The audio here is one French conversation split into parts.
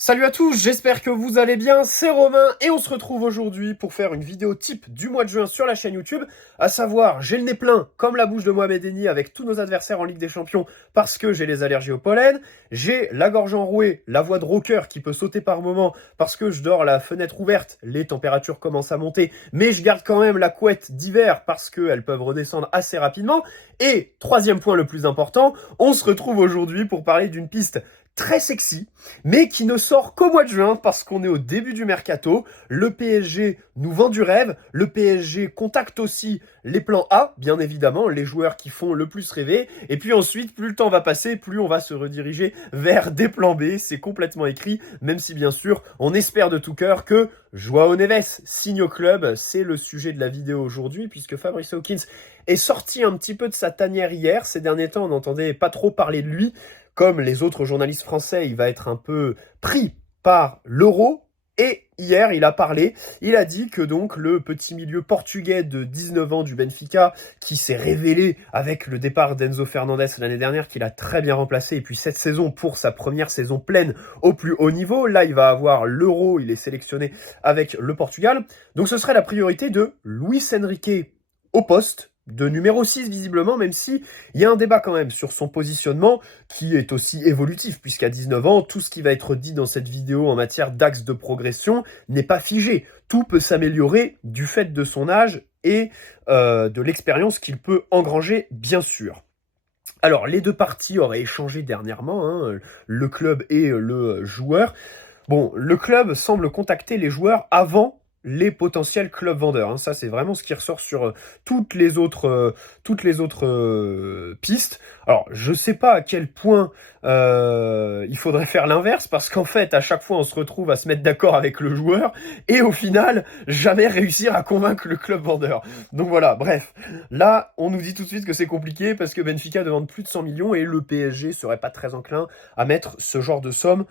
Salut à tous, j'espère que vous allez bien, c'est Romain et on se retrouve aujourd'hui pour faire une vidéo type du mois de juin sur la chaîne YouTube, à savoir j'ai le nez plein comme la bouche de Mohamed Eni avec tous nos adversaires en Ligue des Champions parce que j'ai les allergies au pollen, j'ai la gorge enrouée, la voix de rocker qui peut sauter par moment parce que je dors la fenêtre ouverte, les températures commencent à monter mais je garde quand même la couette d'hiver parce qu'elles peuvent redescendre assez rapidement et troisième point le plus important, on se retrouve aujourd'hui pour parler d'une piste très sexy, mais qui ne sort qu'au mois de juin parce qu'on est au début du mercato. Le PSG nous vend du rêve, le PSG contacte aussi les plans A, bien évidemment, les joueurs qui font le plus rêver, et puis ensuite, plus le temps va passer, plus on va se rediriger vers des plans B, c'est complètement écrit, même si bien sûr, on espère de tout cœur que Joao Neves signe au club, c'est le sujet de la vidéo aujourd'hui, puisque Fabrice Hawkins est sorti un petit peu de sa tanière hier, ces derniers temps on n'entendait pas trop parler de lui, comme les autres journalistes français, il va être un peu pris par l'euro. Et hier, il a parlé, il a dit que donc le petit milieu portugais de 19 ans du Benfica, qui s'est révélé avec le départ d'Enzo Fernandez l'année dernière, qu'il a très bien remplacé, et puis cette saison pour sa première saison pleine au plus haut niveau, là il va avoir l'euro, il est sélectionné avec le Portugal. Donc ce serait la priorité de Luis Enrique au poste de numéro 6 visiblement, même si il y a un débat quand même sur son positionnement qui est aussi évolutif, puisqu'à 19 ans, tout ce qui va être dit dans cette vidéo en matière d'axe de progression n'est pas figé. Tout peut s'améliorer du fait de son âge et de l'expérience qu'il peut engranger, bien sûr. Alors, les deux parties auraient échangé dernièrement, hein, le club et le joueur. Bon, le club semble contacter les joueurs avant les potentiels clubs vendeurs. Hein. Ça, c'est vraiment ce qui ressort sur toutes les autres pistes. Alors, je sais pas à quel point il faudrait faire l'inverse, parce qu'en fait, à chaque fois, on se retrouve à se mettre d'accord avec le joueur, et au final, jamais réussir à convaincre le club vendeur. Donc voilà, bref. Là, on nous dit tout de suite que c'est compliqué, parce que Benfica demande plus de 100 millions, et le PSG serait pas très enclin à mettre ce genre de somme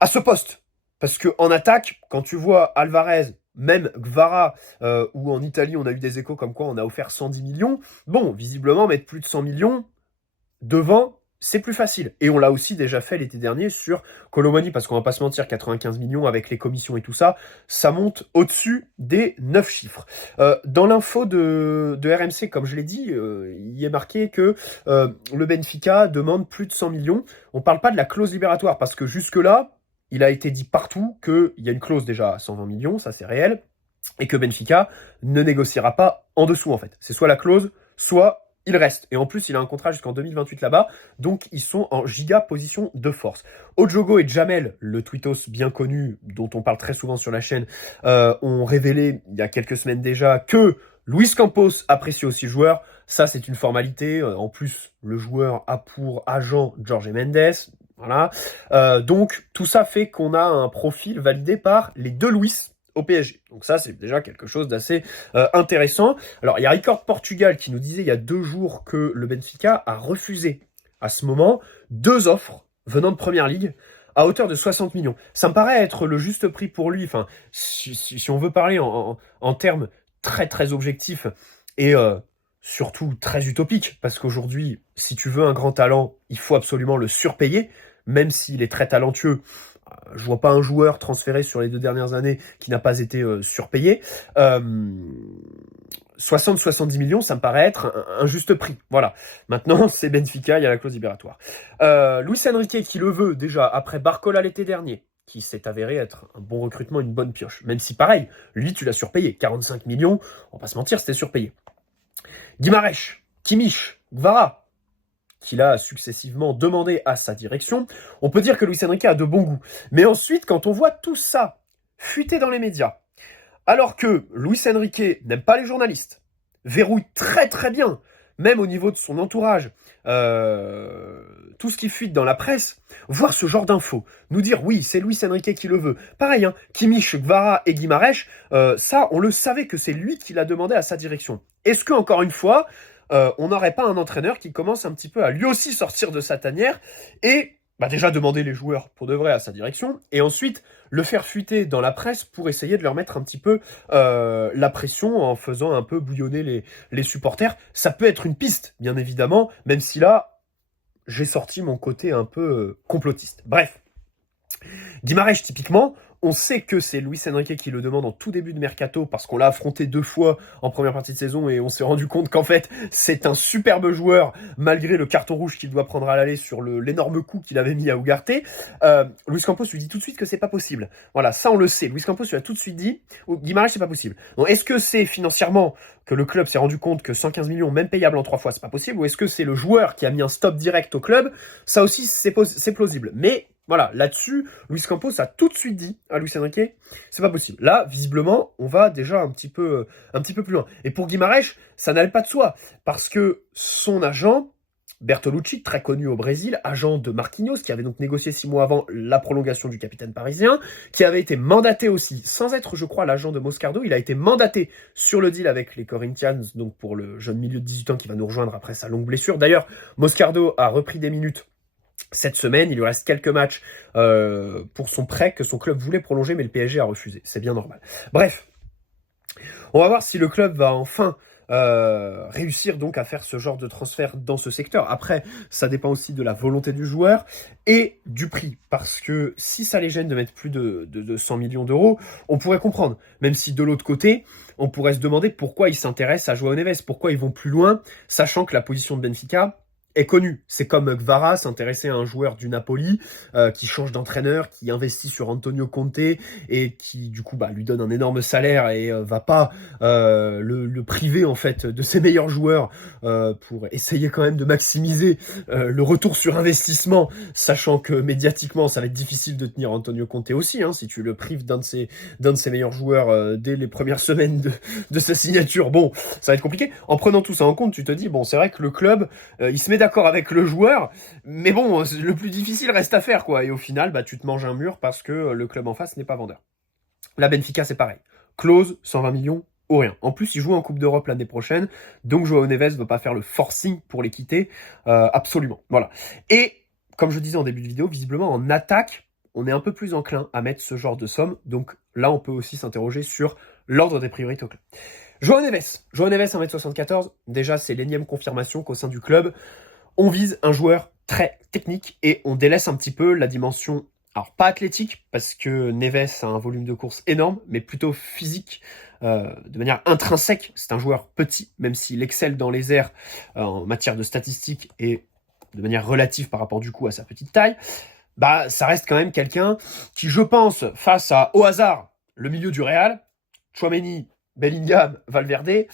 à ce poste. Parce que en attaque, quand tu vois Alvarez, même Gvara, ou en Italie, on a eu des échos comme quoi on a offert 110 millions, bon, visiblement, mettre plus de 100 millions devant, c'est plus facile. Et on l'a aussi déjà fait l'été dernier sur Colomani, parce qu'on va pas se mentir, 95 millions avec les commissions et tout ça, ça monte au-dessus des 9 chiffres. Dans l'info de RMC, comme je l'ai dit, il est marqué que le Benfica demande plus de 100 millions. On parle pas de la clause libératoire, parce que jusque-là, il a été dit partout qu'il y a une clause déjà à 120 millions, ça c'est réel, et que Benfica ne négociera pas en dessous en fait. C'est soit la clause, soit il reste. Et en plus, il a un contrat jusqu'en 2028 là-bas, donc ils sont en giga position de force. Ojogo et Jamel, le tweetos bien connu, dont on parle très souvent sur la chaîne, ont révélé il y a quelques semaines déjà que Luis Campos apprécie aussi le joueur. Ça, c'est une formalité. En plus, le joueur a pour agent Jorge Mendes. Voilà. Donc, tout ça fait qu'on a un profil validé par les deux Luis au PSG. Donc ça, c'est déjà quelque chose d'assez intéressant. Alors, il y a Record Portugal qui nous disait il y a 2 jours que le Benfica a refusé à ce moment 2 offres venant de Première Ligue à hauteur de 60 millions. Ça me paraît être le juste prix pour lui. Enfin, si on veut parler en termes très très objectifs et surtout très utopiques, parce qu'aujourd'hui, si tu veux un grand talent, il faut absolument le surpayer, même s'il est très talentueux. Je vois pas un joueur transféré sur les 2 dernières années qui n'a pas été surpayé. 60-70 millions, ça me paraît être un juste prix. Voilà. Maintenant, c'est Benfica, il y a la clause libératoire. Luis Enrique qui le veut déjà après Barcola l'été dernier, qui s'est avéré être un bon recrutement, une bonne pioche. Même si pareil, lui tu l'as surpayé. 45 millions, on va pas se mentir, c'était surpayé. Guimarães, Kimmich, Gvara, qu'il a successivement demandé à sa direction, on peut dire que Luis Enrique a de bons goûts. Mais ensuite, quand on voit tout ça fuiter dans les médias, alors que Luis Enrique n'aime pas les journalistes, verrouille très très bien, même au niveau de son entourage, tout ce qui fuite dans la presse, voir ce genre d'infos, nous dire oui, c'est Luis Enrique qui le veut. Pareil, hein, Kimmich, Gvara et Guimarães, ça, on le savait que c'est lui qui l'a demandé à sa direction. Est-ce que, encore une fois, on n'aurait pas un entraîneur qui commence un petit peu à lui aussi sortir de sa tanière et déjà demander les joueurs pour de vrai à sa direction, et ensuite le faire fuiter dans la presse pour essayer de leur mettre un petit peu la pression en faisant un peu bouillonner les supporters. Ça peut être une piste, bien évidemment, même si là, j'ai sorti mon côté un peu complotiste. Bref. Guimarães, typiquement, on sait que c'est Luis Enrique qui le demande en tout début de mercato parce qu'on l'a affronté 2 fois en première partie de saison et on s'est rendu compte qu'en fait c'est un superbe joueur malgré le carton rouge qu'il doit prendre à l'aller sur l'énorme coup qu'il avait mis à Ugarte. Luis Campos lui dit tout de suite que c'est pas possible. Voilà, ça on le sait. Luis Campos lui a tout de suite dit Guimarães c'est pas possible. Donc est-ce que c'est financièrement que le club s'est rendu compte que 115 millions, même payable en 3 fois, c'est pas possible, ou est-ce que c'est le joueur qui a mis un stop direct au club? Ça aussi c'est plausible. Mais voilà, là-dessus, Luis Campos a tout de suite dit à Luis Enrique, c'est pas possible. Là, visiblement, on va déjà un petit peu plus loin. Et pour Guimarães, ça n'allait pas de soi, parce que son agent, Bertolucci, très connu au Brésil, agent de Marquinhos, qui avait donc négocié 6 mois avant la prolongation du capitaine parisien, qui avait été mandaté aussi, sans être, je crois, l'agent de Moscardo, il a été mandaté sur le deal avec les Corinthians, donc pour le jeune milieu de 18 ans qui va nous rejoindre après sa longue blessure. D'ailleurs, Moscardo a repris des minutes cette semaine, il lui reste quelques matchs pour son prêt que son club voulait prolonger, mais le PSG a refusé. C'est bien normal. Bref, on va voir si le club va enfin réussir donc à faire ce genre de transfert dans ce secteur. Après, ça dépend aussi de la volonté du joueur et du prix. Parce que si ça les gêne de mettre plus de 100 millions d'euros, on pourrait comprendre. Même si de l'autre côté, on pourrait se demander pourquoi ils s'intéressent à João Neves, pourquoi ils vont plus loin, sachant que la position de Benfica est connu. C'est comme Kvara s'intéresser à un joueur du Napoli qui change d'entraîneur, qui investit sur Antonio Conte et qui du coup lui donne un énorme salaire et va pas le priver en fait de ses meilleurs joueurs pour essayer quand même de maximiser le retour sur investissement, sachant que médiatiquement ça va être difficile de tenir Antonio Conte aussi, hein, si tu le prives d'un de ses meilleurs joueurs dès les premières semaines de sa signature. Bon, ça va être compliqué. En prenant tout ça en compte, tu te dis bon, c'est vrai que le club il se met d'accord avec le joueur, mais bon, le plus difficile reste à faire, quoi. Et au final, tu te manges un mur parce que le club en face n'est pas vendeur. La Benfica, c'est pareil. Clause, 120 millions, ou rien. En plus, il joue en Coupe d'Europe l'année prochaine, donc João Neves ne veut pas faire le forcing pour les quitter, absolument. Voilà. Et, comme je disais en début de vidéo, visiblement, en attaque, on est un peu plus enclin à mettre ce genre de somme, donc là, on peut aussi s'interroger sur l'ordre des priorités au club. João Neves, 1m74, déjà, c'est l'énième confirmation qu'au sein du club, on vise un joueur très technique et on délaisse un petit peu la dimension, alors pas athlétique, parce que Neves a un volume de course énorme, mais plutôt physique, de manière intrinsèque. C'est un joueur petit, même s'il excelle dans les airs en matière de statistiques et de manière relative par rapport du coup à sa petite taille. Ça reste quand même quelqu'un qui, je pense, face au hasard, le milieu du Real, Tchouaméni, Bellingham, Valverde,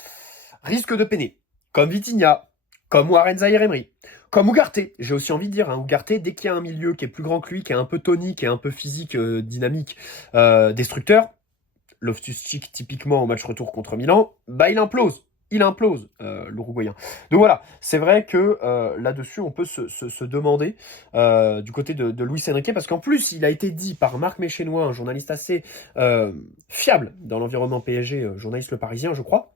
risque de peiner. Comme Vitinha, comme Warren Zaïre-Emery, comme Ugarte. J'ai aussi envie de dire, Ugarte, dès qu'il y a un milieu qui est plus grand que lui, qui est un peu tonique, qui est un peu physique, dynamique, destructeur, Loftus-Cheek typiquement au match retour contre Milan, il implose. Il implose, l'Uruguayen. Donc voilà, c'est vrai que là-dessus, on peut se demander du côté de Luis Enrique, parce qu'en plus, il a été dit par Marc Méchénois, un journaliste assez fiable dans l'environnement PSG, journaliste Le Parisien, je crois.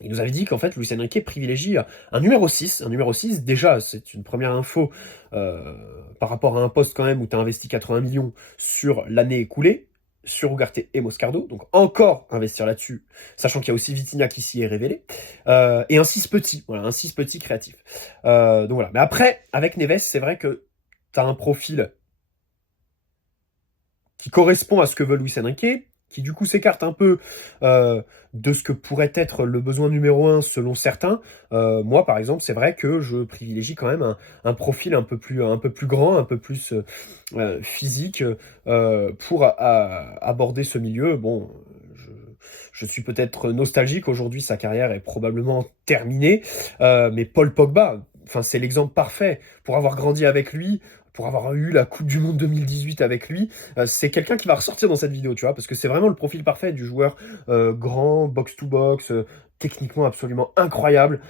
Il nous avait dit qu'en fait, Luis Enrique privilégie un numéro 6. Un numéro 6, déjà, c'est une première info par rapport à un poste quand même où tu as investi 80 millions sur l'année écoulée, sur Ugarte et Moscardo. Donc encore investir là-dessus, sachant qu'il y a aussi Vitinha qui s'y est révélé. Et un 6 petit, voilà, un 6 petit créatif. Donc voilà. Mais après, avec Neves, c'est vrai que tu as un profil qui correspond à ce que veut Luis Enrique, qui du coup s'écarte un peu de ce que pourrait être le besoin numéro 1 selon certains. Moi, par exemple, c'est vrai que je privilégie quand même un profil un peu plus grand, un peu plus physique pour aborder ce milieu. Bon, je suis peut-être nostalgique. Aujourd'hui, sa carrière est probablement terminée. Mais Paul Pogba, c'est l'exemple parfait pour avoir grandi avec lui, pour avoir eu la Coupe du Monde 2018 avec lui, c'est quelqu'un qui va ressortir dans cette vidéo, tu vois, parce que c'est vraiment le profil parfait du joueur grand, box-to-box, techniquement absolument incroyable,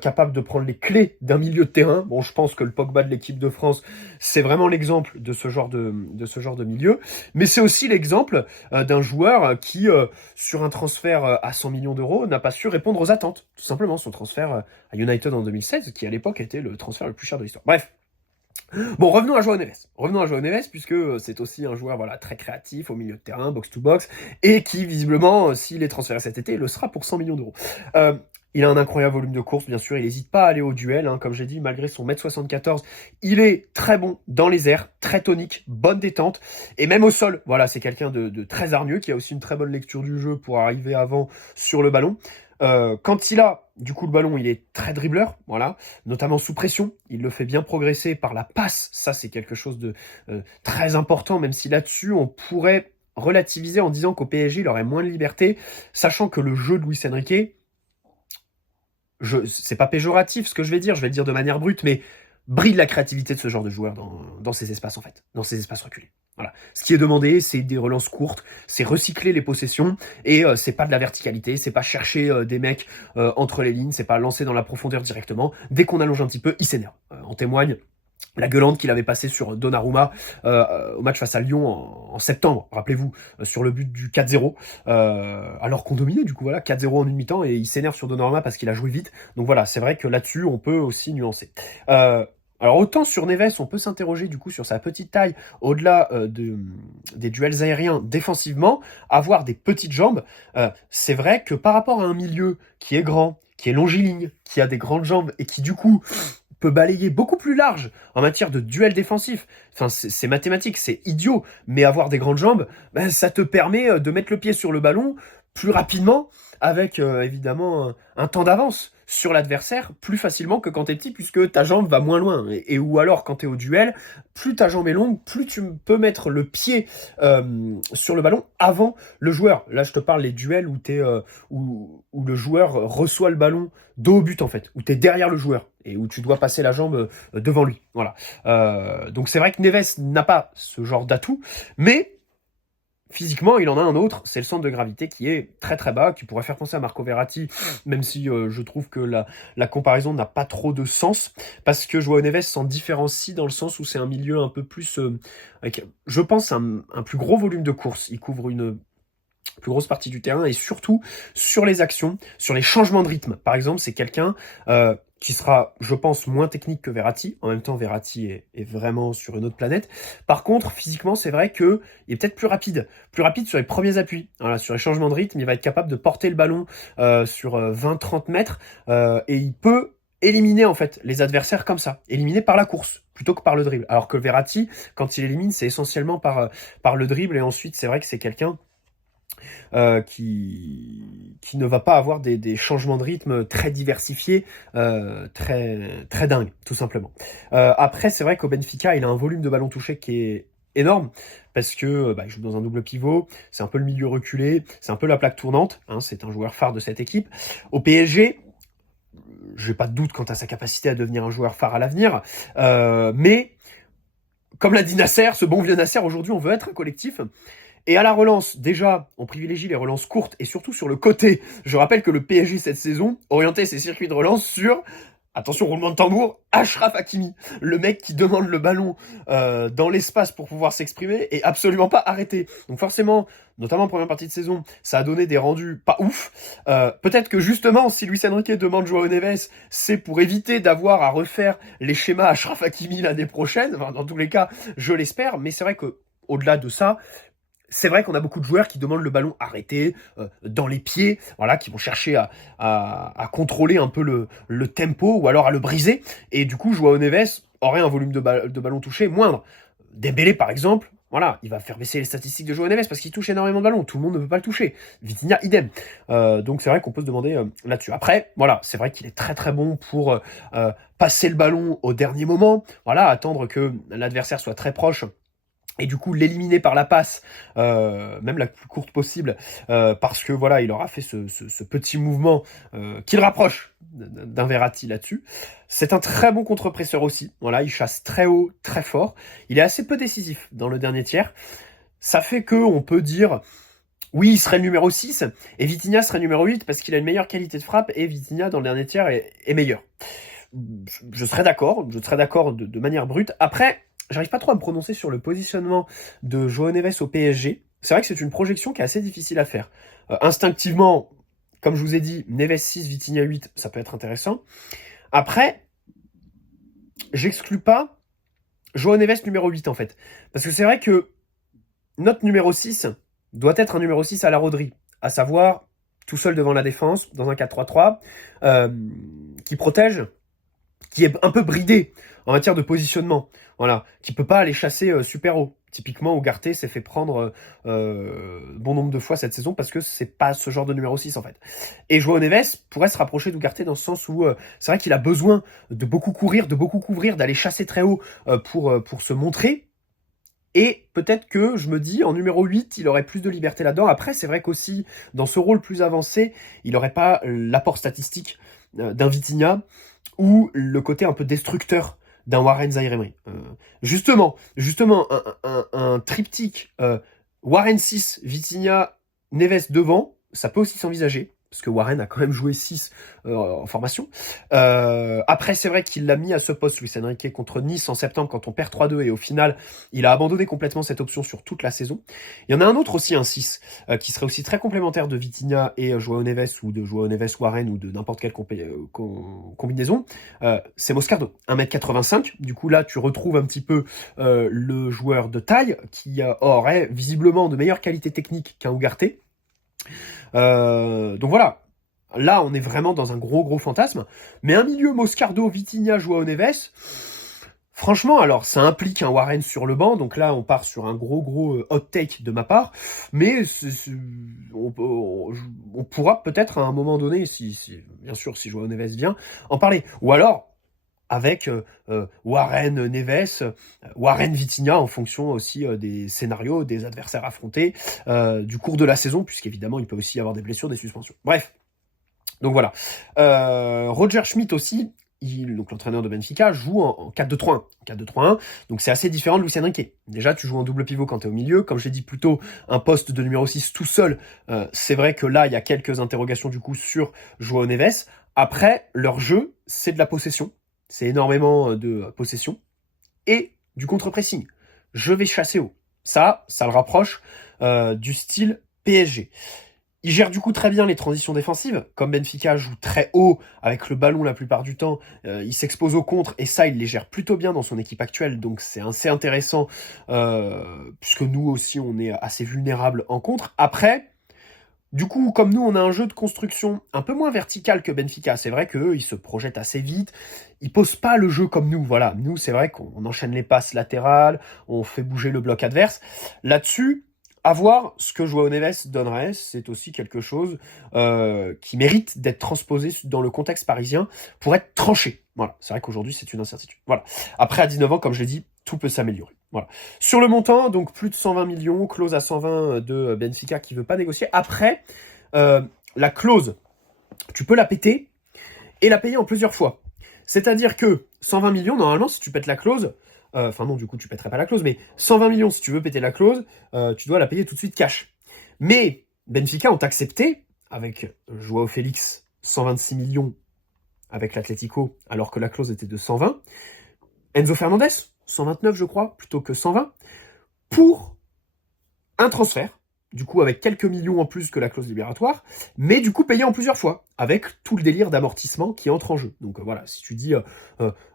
capable de prendre les clés d'un milieu de terrain. Bon, je pense que le Pogba de l'équipe de France, c'est vraiment l'exemple de ce genre de milieu, mais c'est aussi l'exemple d'un joueur qui, sur un transfert à 100 millions d'euros, n'a pas su répondre aux attentes. Tout simplement, son transfert à United en 2016, qui à l'époque était le transfert le plus cher de l'histoire. Bref. Bon, revenons à João Neves, puisque c'est aussi un joueur très créatif au milieu de terrain, box-to-box, et qui, visiblement, s'il est transféré cet été, le sera pour 100 millions d'euros. Il a un incroyable volume de course, bien sûr, il n'hésite pas à aller au duel, hein, comme j'ai dit, malgré son 1m74, il est très bon dans les airs, très tonique, bonne détente, et même au sol, voilà, c'est quelqu'un de très hargneux, qui a aussi une très bonne lecture du jeu pour arriver avant sur le ballon. Quand il a, du coup, le ballon, il est très dribbleur, voilà, notamment sous pression, il le fait bien progresser par la passe, ça c'est quelque chose de très important, même si là-dessus, on pourrait relativiser en disant qu'au PSG, il aurait moins de liberté, sachant que le jeu de Luis Enrique, c'est pas péjoratif ce que je vais le dire de manière brute, mais brille la créativité de ce genre de joueur dans ces espaces, en fait, dans ces espaces reculés. Voilà. Ce qui est demandé, c'est des relances courtes, c'est recycler les possessions, et c'est pas de la verticalité, c'est pas chercher des mecs entre les lignes, c'est pas lancer dans la profondeur directement. Dès qu'on allonge un petit peu, il s'énerve. En témoigne la gueulante qu'il avait passée sur Donnarumma au match face à Lyon en septembre, rappelez-vous, sur le but du 4-0, alors qu'on dominait du coup, voilà, 4-0 en une mi-temps, et il s'énerve sur Donnarumma parce qu'il a joué vite. Donc voilà, c'est vrai que là-dessus, on peut aussi nuancer. Alors autant sur Neves, on peut s'interroger du coup sur sa petite taille, au-delà des duels aériens défensivement, avoir des petites jambes, c'est vrai que par rapport à un milieu qui est grand, qui est longiligne, qui a des grandes jambes, et qui du coup peut balayer beaucoup plus large en matière de duel défensif. Enfin, c'est mathématique, c'est idiot, mais avoir des grandes jambes, ben, ça te permet de mettre le pied sur le ballon plus rapidement, avec évidemment un temps d'avance sur l'adversaire, plus facilement que quand t'es petit, puisque ta jambe va moins loin. Ou alors, quand t'es au duel, plus ta jambe est longue, plus tu peux mettre le pied sur le ballon avant le joueur. Là, je te parle des duels où le joueur reçoit le ballon dos au but, en fait, où t'es derrière le joueur et où tu dois passer la jambe devant lui. Voilà. Donc c'est vrai que Neves n'a pas ce genre d'atout, mais physiquement, il en a un autre, c'est le centre de gravité qui est très très bas, qui pourrait faire penser à Marco Verratti, même si je trouve que la comparaison n'a pas trop de sens, parce que Joao Neves s'en différencie dans le sens où c'est un milieu un peu plus, avec, je pense, un plus gros volume de course. Il couvre une plus grosse partie du terrain, et surtout sur les actions, sur les changements de rythme. Par exemple, c'est quelqu'un qui sera, je pense, moins technique que Verratti. En même temps, Verratti est vraiment sur une autre planète. Par contre, physiquement, c'est vrai qu'il est peut-être plus rapide sur les premiers appuis. Voilà, sur les changements de rythme, il va être capable de porter le ballon sur 20-30 mètres, et il peut éliminer en fait les adversaires comme ça, éliminer par la course plutôt que par le dribble. Alors que Verratti, quand il élimine, c'est essentiellement par le dribble, et ensuite, c'est vrai que c'est quelqu'un qui ne va pas avoir des changements de rythme très diversifiés, très dingues, tout simplement. Après, c'est vrai qu'au Benfica, il a un volume de ballon touché qui est énorme, parce que il joue dans un double pivot, c'est un peu le milieu reculé, c'est un peu la plaque tournante, hein, c'est un joueur phare de cette équipe. Au PSG, j'ai pas de doute quant à sa capacité à devenir un joueur phare à l'avenir, mais comme l'a dit Nasser, ce bon vieux Nasser, aujourd'hui on veut être un collectif. Et à la relance, déjà, on privilégie les relances courtes, et surtout sur le côté. Je rappelle que le PSG cette saison orientait ses circuits de relance sur, attention, roulement de tambour, Achraf Hakimi, le mec qui demande le ballon dans l'espace pour pouvoir s'exprimer, et absolument pas arrêté. Donc forcément, notamment en première partie de saison, ça a donné des rendus pas ouf. Peut-être que justement, si Luis Enrique demande Joao Neves, c'est pour éviter d'avoir à refaire les schémas Achraf Hakimi l'année prochaine. Enfin, dans tous les cas, je l'espère, mais c'est vrai que au-delà de ça, c'est vrai qu'on a beaucoup de joueurs qui demandent le ballon arrêté, dans les pieds, voilà, qui vont chercher à contrôler un peu le tempo, ou alors à le briser. Et du coup, Joao Neves aurait un volume de ballon touché moindre. Dembélé, par exemple, voilà, il va faire baisser les statistiques de Joao Neves parce qu'il touche énormément de ballons. Tout le monde ne peut pas le toucher. Vitinha, idem. Donc c'est vrai qu'on peut se demander là-dessus. Après, voilà, c'est vrai qu'il est très très bon pour passer le ballon au dernier moment. Voilà, attendre que l'adversaire soit très proche, et du coup l'éliminer par la passe, même la plus courte possible, parce que voilà, il aura fait ce petit mouvement qui le rapproche d'un Verratti là-dessus. C'est un très bon contre-presseur aussi, voilà, il chasse très haut, très fort, il est assez peu décisif dans le dernier tiers. Ça fait que on peut dire, oui, il serait le numéro 6, et Vitinha serait numéro 8, parce qu'il a une meilleure qualité de frappe, et Vitinha dans le dernier tiers est meilleur. Je serais d'accord de manière brute. Après, j'arrive pas trop à me prononcer sur le positionnement de Joao Neves au PSG. C'est vrai que c'est une projection qui est assez difficile à faire. Instinctivement, comme je vous ai dit, Neves 6, Vitinha 8, ça peut être intéressant. Après, j'exclus pas Joao Neves numéro 8 en fait. Parce que c'est vrai que notre numéro 6 doit être un numéro 6 à la Rodri. À savoir tout seul devant la défense, dans un 4-3-3, qui protège, qui est un peu bridé en matière de positionnement, voilà, qui peut pas aller chasser super haut. Typiquement, Ugarte s'est fait prendre bon nombre de fois cette saison parce que c'est pas ce genre de numéro 6 en fait. Et João Neves pourrait se rapprocher d'Ugarte dans ce sens où c'est vrai qu'il a besoin de beaucoup courir, de beaucoup couvrir, d'aller chasser très haut pour se montrer. Et peut-être que, je me dis, en numéro 8, il aurait plus de liberté là-dedans. Après, c'est vrai qu'aussi, dans ce rôle plus avancé, il n'aurait pas l'apport statistique d'un Vitinha ou le côté un peu destructeur d'un Warren Zaïre-Emery. Justement, un triptyque Warren 6, Vitinha, Neves devant, ça peut aussi s'envisager. Parce que Warren a quand même joué 6 en formation. Après, c'est vrai qu'il l'a mis à ce poste, Luis Enrique, contre Nice en septembre, quand on perd 3-2, et au final, il a abandonné complètement cette option sur toute la saison. Il y en a un autre aussi, un 6, qui serait aussi très complémentaire de Vitinha et João Neves, ou de João Neves-Warren, ou de n'importe quelle combinaison. C'est Moscardo, 1m85. Du coup, là, tu retrouves un petit peu le joueur de taille, qui aurait visiblement de meilleures qualités techniques qu'un Ugarte. Donc voilà, là on est vraiment dans un gros fantasme, mais un milieu Moscardo, Vitinha, João Neves, franchement, alors ça implique un Warren sur le banc, donc là on part sur un gros hot take de ma part, mais on pourra peut-être à un moment donné, bien sûr si João Neves vient, en parler, ou alors avec Warren Neves, Warren Vitinha, en fonction aussi des scénarios, des adversaires affrontés, du cours de la saison, puisqu'évidemment, il peut aussi y avoir des blessures, des suspensions. Bref, donc voilà. Roger Schmidt aussi, donc l'entraîneur de Benfica, joue en 4-2-3-1. 4-2-3-1, donc c'est assez différent de Luis Enrique. Déjà, tu joues en double pivot quand tu es au milieu. Comme je l'ai dit plus tôt, un poste de numéro 6 tout seul, c'est vrai que là, il y a quelques interrogations du coup sur João Neves. Après, leur jeu, c'est de la possession. C'est énormément de possession et du contre-pressing. Je vais chasser haut. Ça le rapproche du style PSG. Il gère du coup très bien les transitions défensives. Comme Benfica joue très haut avec le ballon la plupart du temps, il s'expose au contre et ça, il les gère plutôt bien dans son équipe actuelle. Donc c'est assez intéressant puisque nous aussi, on est assez vulnérables en contre. Après, du coup, comme nous, on a un jeu de construction un peu moins vertical que Benfica. C'est vrai qu'eux, ils se projettent assez vite. Ils posent pas le jeu comme nous. Voilà, nous, c'est vrai qu'on enchaîne les passes latérales, on fait bouger le bloc adverse. Là-dessus, à voir ce que João Neves donnerait, c'est aussi quelque chose qui mérite d'être transposé dans le contexte parisien pour être tranché. Voilà, c'est vrai qu'aujourd'hui, c'est une incertitude. Voilà. Après, à 19 ans, comme je l'ai dit, tout peut s'améliorer. Voilà. Sur le montant, donc plus de 120 millions, clause à 120 de Benfica qui veut pas négocier. Après, la clause, tu peux la péter et la payer en plusieurs fois. C'est-à-dire que 120 millions, normalement, si tu pètes la clause, enfin non, du coup, tu pèterais pas la clause, mais 120 millions, si tu veux péter la clause, tu dois la payer tout de suite cash. Mais Benfica ont accepté, avec João Félix, 126 millions avec l'Atlético, alors que la clause était de 120. Enzo Fernandez, 129 je crois, plutôt que 120, pour un transfert, du coup avec quelques millions en plus que la clause libératoire, mais du coup payé en plusieurs fois, avec tout le délire d'amortissement qui entre en jeu. Donc voilà, si tu dis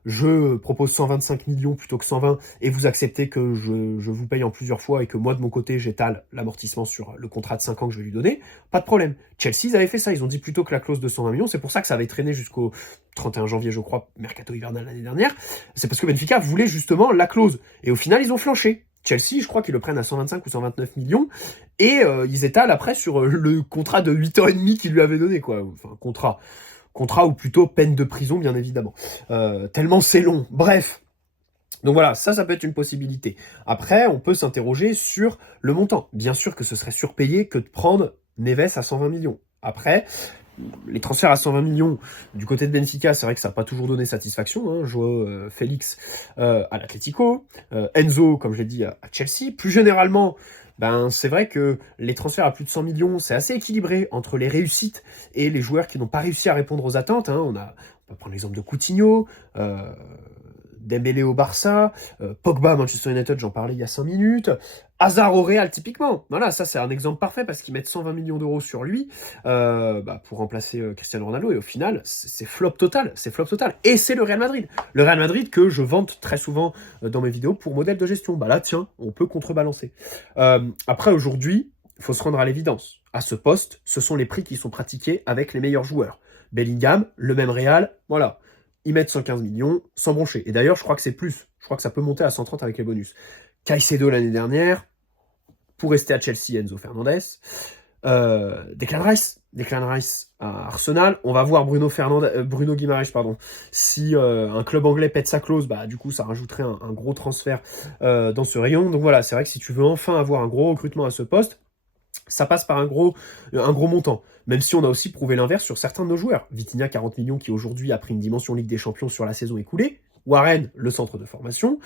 je propose 125 millions plutôt que 120 et vous acceptez que je vous paye en plusieurs fois et que moi de mon côté j'étale l'amortissement sur le contrat de 5 ans que je vais lui donner, pas de problème. Chelsea, ils avaient fait ça, ils ont dit plutôt que la clause de 120 millions, c'est pour ça que ça avait traîné jusqu'au 31 janvier je crois, mercato hivernal l'année dernière, c'est parce que Benfica voulait justement la clause, et au final ils ont flanché. Chelsea, je crois qu'ils le prennent à 125 ou 129 millions, et ils étalent après sur le contrat de 8 ans et demi qu'ils lui avaient donné, quoi. Enfin, contrat ou plutôt peine de prison, bien évidemment. Tellement c'est long. Bref. Donc voilà, ça peut être une possibilité. Après, on peut s'interroger sur le montant. Bien sûr que ce serait surpayé que de prendre Neves à 120 millions. Après, les transferts à 120 millions du côté de Benfica, c'est vrai que ça n'a pas toujours donné satisfaction. Hein. João Félix à l'Atlético, Enzo, comme je l'ai dit, à Chelsea. Plus généralement, c'est vrai que les transferts à plus de 100 millions, c'est assez équilibré entre les réussites et les joueurs qui n'ont pas réussi à répondre aux attentes. Hein. On peut prendre l'exemple de Coutinho, Dembélé au Barça, Pogba à Manchester United, j'en parlais il y a 5 minutes, Hazard au Real typiquement. Voilà, ça c'est un exemple parfait parce qu'ils mettent 120 millions d'euros sur lui pour remplacer Cristiano Ronaldo, et au final c'est flop total, et c'est le Real Madrid. Le Real Madrid que je vante très souvent dans mes vidéos pour modèle de gestion. Là tiens, on peut contrebalancer. Après aujourd'hui, il faut se rendre à l'évidence. À ce poste, ce sont les prix qui sont pratiqués avec les meilleurs joueurs. Bellingham, le même Real, voilà. Ils mettent 115 millions sans broncher. Et d'ailleurs, je crois que c'est plus. Je crois que ça peut monter à 130 avec les bonus. Caicedo l'année dernière, pour rester à Chelsea, Enzo Fernandez. Declan Rice à Arsenal. On va voir Bruno Guimaraes, pardon. Si un club anglais pète sa clause, bah du coup ça rajouterait un gros transfert dans ce rayon. Donc voilà, c'est vrai que si tu veux enfin avoir un gros recrutement à ce poste, ça passe par un gros montant. Même si on a aussi prouvé l'inverse sur certains de nos joueurs. Vitinha, 40 millions, qui aujourd'hui a pris une dimension Ligue des Champions sur la saison écoulée. Warren, le centre de formation.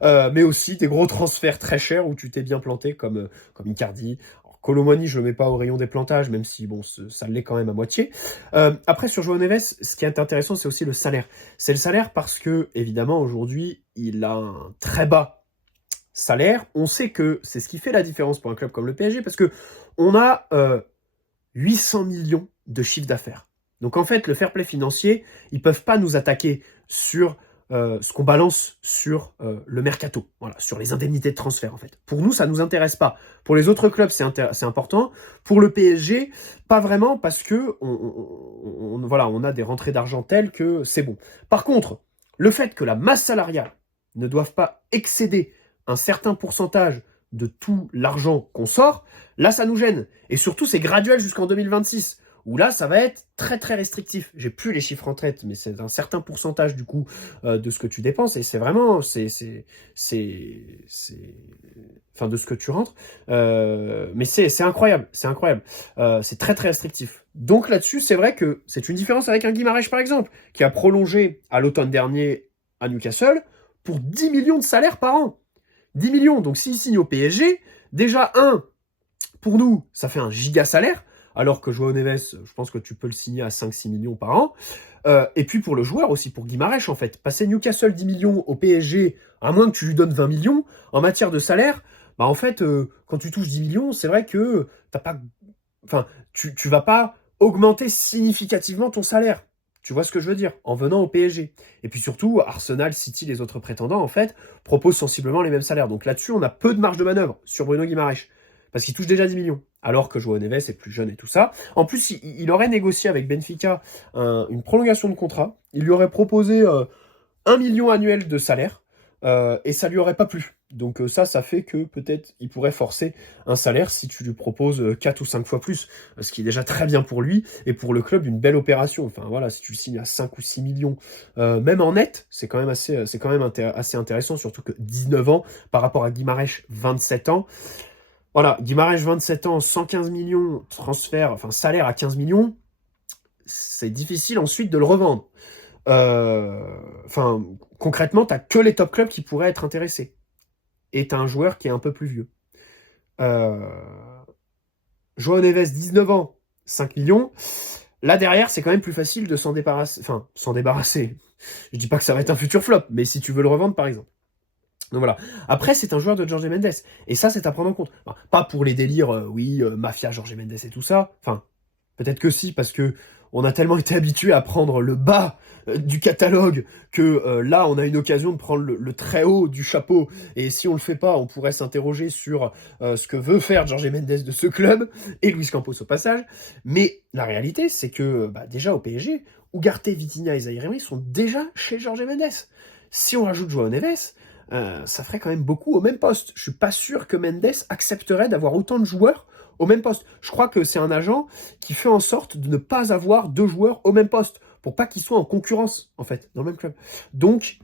Mais aussi des gros transferts très chers où tu t'es bien planté, comme Icardi. Colomani, je le mets pas au rayon des plantages, même si bon, ça l'est quand même à moitié. Après, sur João Neves, ce qui est intéressant, c'est aussi le salaire. C'est le salaire parce que, évidemment, aujourd'hui, il a un très bas salaire. On sait que c'est ce qui fait la différence pour un club comme le PSG, parce que on a 800 millions de chiffre d'affaires. Donc en fait, le fair play financier, ils peuvent pas nous attaquer sur ce qu'on balance sur le mercato, voilà, sur les indemnités de transfert en fait. Pour nous, ça nous intéresse pas. Pour les autres clubs, c'est important. Pour le PSG, pas vraiment parce que voilà, on a des rentrées d'argent telles que c'est bon. Par contre, le fait que la masse salariale ne doive pas excéder un certain pourcentage de tout l'argent qu'on sort, là ça nous gêne. Et surtout, c'est graduel jusqu'en 2026. Où là, ça va être très très restrictif. J'ai plus les chiffres en tête, mais c'est un certain pourcentage du coup de ce que tu dépenses, et c'est vraiment, enfin de ce que tu rentres. Mais c'est incroyable, c'est très très restrictif. Donc là-dessus, c'est vrai que c'est une différence avec un Guimaraes par exemple, qui a prolongé à l'automne dernier à Newcastle pour 10 millions de salaire par an. 10 millions, donc s'il signe au PSG, déjà pour nous, ça fait un giga salaire. Alors que João Neves, je pense que tu peux le signer à 5-6 millions par an. Et puis pour le joueur aussi, pour Guimaraes en fait. Passer Newcastle 10 millions au PSG, à moins que tu lui donnes 20 millions, en matière de salaire, bah en fait, quand tu touches 10 millions, c'est vrai que t'as pas, enfin, tu vas pas augmenter significativement ton salaire. Tu vois ce que je veux dire? En venant au PSG. Et puis surtout, Arsenal, City, les autres prétendants, en fait, proposent sensiblement les mêmes salaires. Donc là-dessus, on a peu de marge de manœuvre sur Bruno Guimaraes. Parce qu'il touche déjà 10 millions. Alors que João Neves est plus jeune et tout ça. En plus, il aurait négocié avec Benfica une prolongation de contrat. Il lui aurait proposé 1 million annuel de salaire. Et ça lui aurait pas plu. Donc ça fait que peut-être il pourrait forcer un salaire si tu lui proposes 4 ou 5 fois plus. Ce qui est déjà très bien pour lui. Et pour le club, une belle opération. Enfin voilà, si tu le signes à 5 ou 6 millions, même en net, c'est quand même assez intéressant. Surtout que 19 ans par rapport à Guimaraes, 27 ans. Voilà, Guimaraes, 27 ans, 115 millions, transfert, enfin salaire à 15 millions, c'est difficile ensuite de le revendre. Enfin, concrètement, t'as que les top clubs qui pourraient être intéressés. Et t'as un joueur qui est un peu plus vieux. João Neves, 19 ans, 5 millions. Là, derrière, c'est quand même plus facile de s'en débarrasser. Enfin, s'en débarrasser. Je dis pas que ça va être un futur flop, mais si tu veux le revendre, par exemple. Donc voilà. Après, c'est un joueur de Jorge Mendes. Et ça, c'est à prendre en compte. Enfin, pas pour les délires, mafia, Jorge Mendes et tout ça. Enfin, peut-être que si, parce que on a tellement été habitué à prendre le bas du catalogue que là, on a une occasion de prendre le très haut du chapeau. Et si on le fait pas, on pourrait s'interroger sur ce que veut faire Jorge Mendes de ce club, et Luis Campos au passage. Mais la réalité, c'est que déjà au PSG, Ugarte, Vitinha et Zaïre Emery sont déjà chez Jorge Mendes. Si on rajoute João Neves, ça ferait quand même beaucoup au même poste. Je suis pas sûr que Mendes accepterait d'avoir autant de joueurs au même poste. Je crois que c'est un agent qui fait en sorte de ne pas avoir 2 joueurs au même poste, pour pas qu'ils soient en concurrence, en fait, dans le même club. Donc,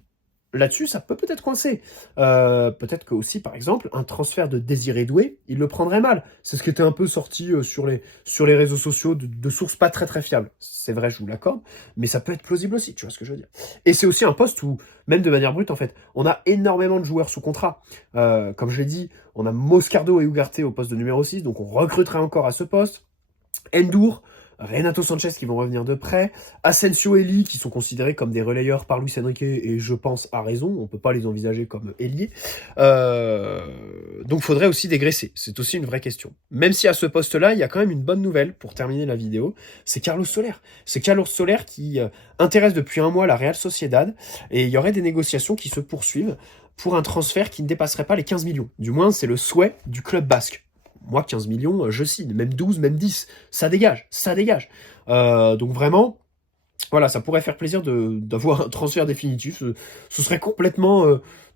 là-dessus, ça peut peut-être coincer. Peut-être que aussi, par exemple, un transfert de Désiré Doué, il le prendrait mal. C'est ce qui était un peu sorti sur les réseaux sociaux de sources pas très très fiables. C'est vrai, je vous l'accorde, mais ça peut être plausible aussi, tu vois ce que je veux dire. Et c'est aussi un poste où, même de manière brute, en fait, on a énormément de joueurs sous contrat. Comme je l'ai dit, on a Moscardo et Ugarte au poste de numéro 6, donc on recruterait encore à ce poste. Endur, Renato Sanchez qui vont revenir de près, Asensio et Lee qui sont considérés comme des relayeurs par Luis Enrique, et je pense à raison, on peut pas les envisager comme ailiers. Donc faudrait aussi dégraisser, c'est aussi une vraie question. Même si à ce poste-là, il y a quand même une bonne nouvelle pour terminer la vidéo, c'est Carlos Soler. C'est Carlos Soler qui intéresse depuis un mois la Real Sociedad, et il y aurait des négociations qui se poursuivent pour un transfert qui ne dépasserait pas les 15 millions. Du moins, c'est le souhait du club basque. moi 15 millions, je signe, même 12, même 10, ça dégage, ça dégage. Donc vraiment, voilà, ça pourrait faire plaisir d'avoir un transfert définitif, ce serait complètement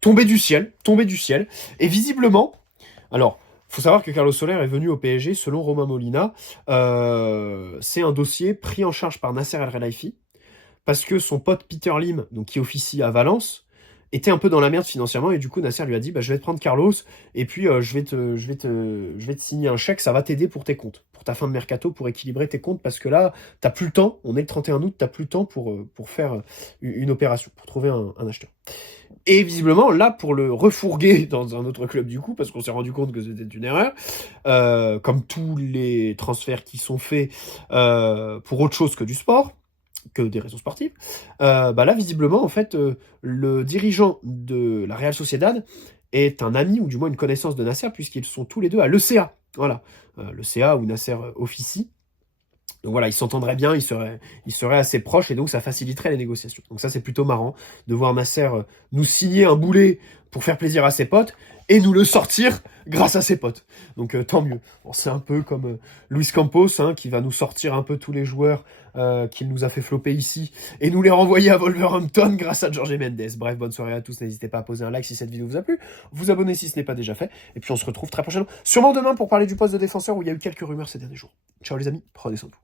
tombé du ciel, tombé du ciel. Et visiblement, alors, faut savoir que Carlos Soler est venu au PSG, selon Romain Molina, c'est un dossier pris en charge par Nasser El Khelaifi, parce que son pote Peter Lim, donc qui officie à Valence, était un peu dans la merde financièrement et du coup Nasser lui a dit bah, je vais te prendre Carlos et puis je vais te signer un chèque, ça va t'aider pour tes comptes, pour ta fin de mercato, pour équilibrer tes comptes parce que là t'as plus le temps, on est le 31 août, t'as plus le temps pour faire une opération, pour trouver un acheteur. Et visiblement, là, pour le refourguer dans un autre club du coup, parce qu'on s'est rendu compte que c'était une erreur, comme tous les transferts qui sont faits pour autre chose que du sport, que des raisons sportives, bah là, visiblement, en fait, le dirigeant de la Real Sociedad est un ami, ou du moins une connaissance de Nasser, puisqu'ils sont tous les deux à l'ECA. Voilà, l'ECA où Nasser officie. Donc voilà, ils s'entendraient bien, ils seraient assez proches et donc ça faciliterait les négociations. Donc ça c'est plutôt marrant de voir Nasser nous signer un boulet pour faire plaisir à ses potes et nous le sortir grâce à ses potes. Donc tant mieux. Bon, c'est un peu comme Luis Campos hein, qui va nous sortir un peu tous les joueurs qu'il nous a fait flopper ici et nous les renvoyer à Wolverhampton grâce à Jorge Mendes. Bref, bonne soirée à tous, n'hésitez pas à poser un like si cette vidéo vous a plu, vous abonner si ce n'est pas déjà fait et puis on se retrouve très prochainement, sûrement demain pour parler du poste de défenseur où il y a eu quelques rumeurs ces derniers jours. Ciao les amis, prenez soin de vous.